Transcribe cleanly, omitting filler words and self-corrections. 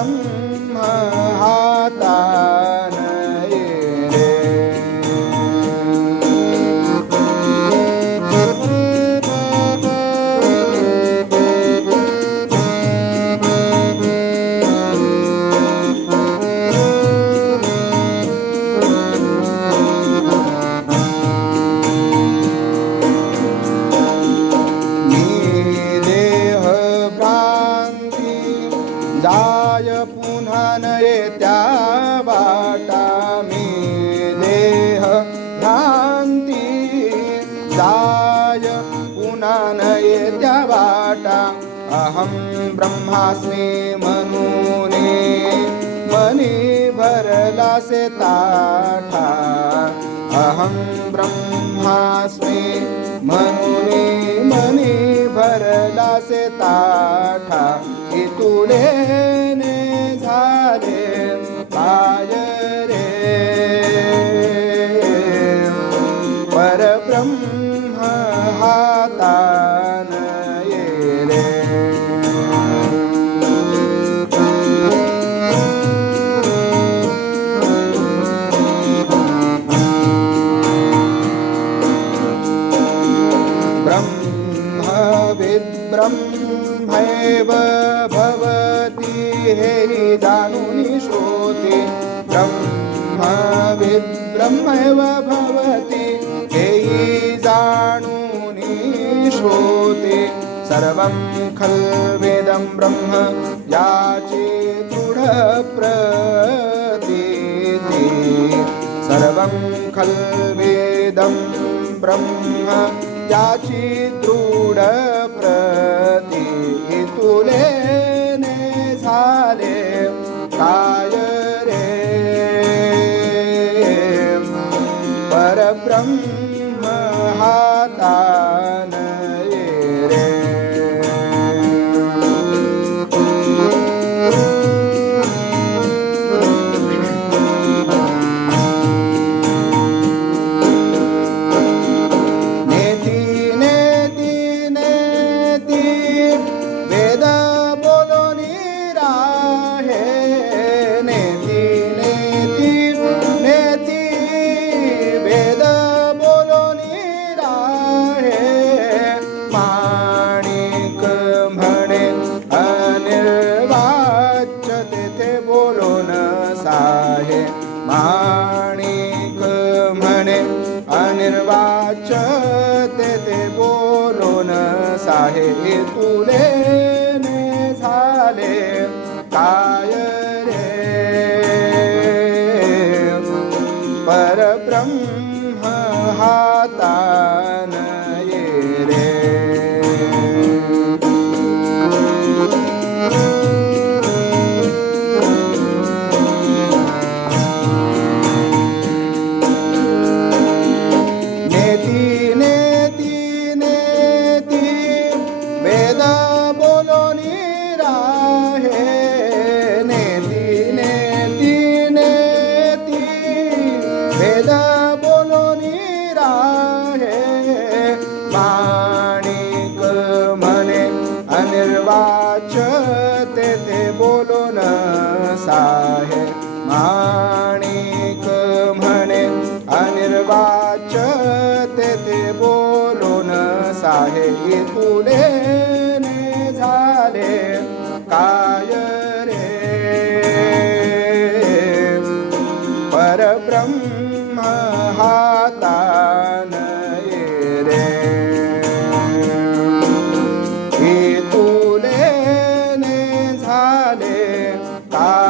परब्रह्म हातान ये रे. जाय पुन्हा न येत्या वाटा मी देह भ्रांती जाय पुन्हा न येत्या वाटा अहं ब्रह्मास्मी म्हणूने मनी भरला से ताठा अहं ब्रह्मास्मी म्हणूने मनी भरला से ताठा तुले ने झाले काय रे परब्रह्म हातान ये रे. ब्रह्मैव भवति हे जानुनि श्रोते ब्रह्मैव भवति हे जानुनि श्रोते सर्वं खल्वेदं ब्रह्म याचे दृढप्रतीति सर्वं खल्वेदं ब्रह्म याची दृढ प्रती तुले ने झाले काय रे परब्रह्म हातान ये रे. माणिक म्हणे अनिर्वाच्य ते बोलून साहे तुले ने झाले काय रे परब्रह्म हातान ये रे. माणिक म्हणे अनिर्वाच्य ते बोलून साहे माणिक म्हणे अनिर्वाच्य ते बोलून साहे तुले ने झाले काय रे परब्रह्म हातान ये रे. तुले ने झाले काय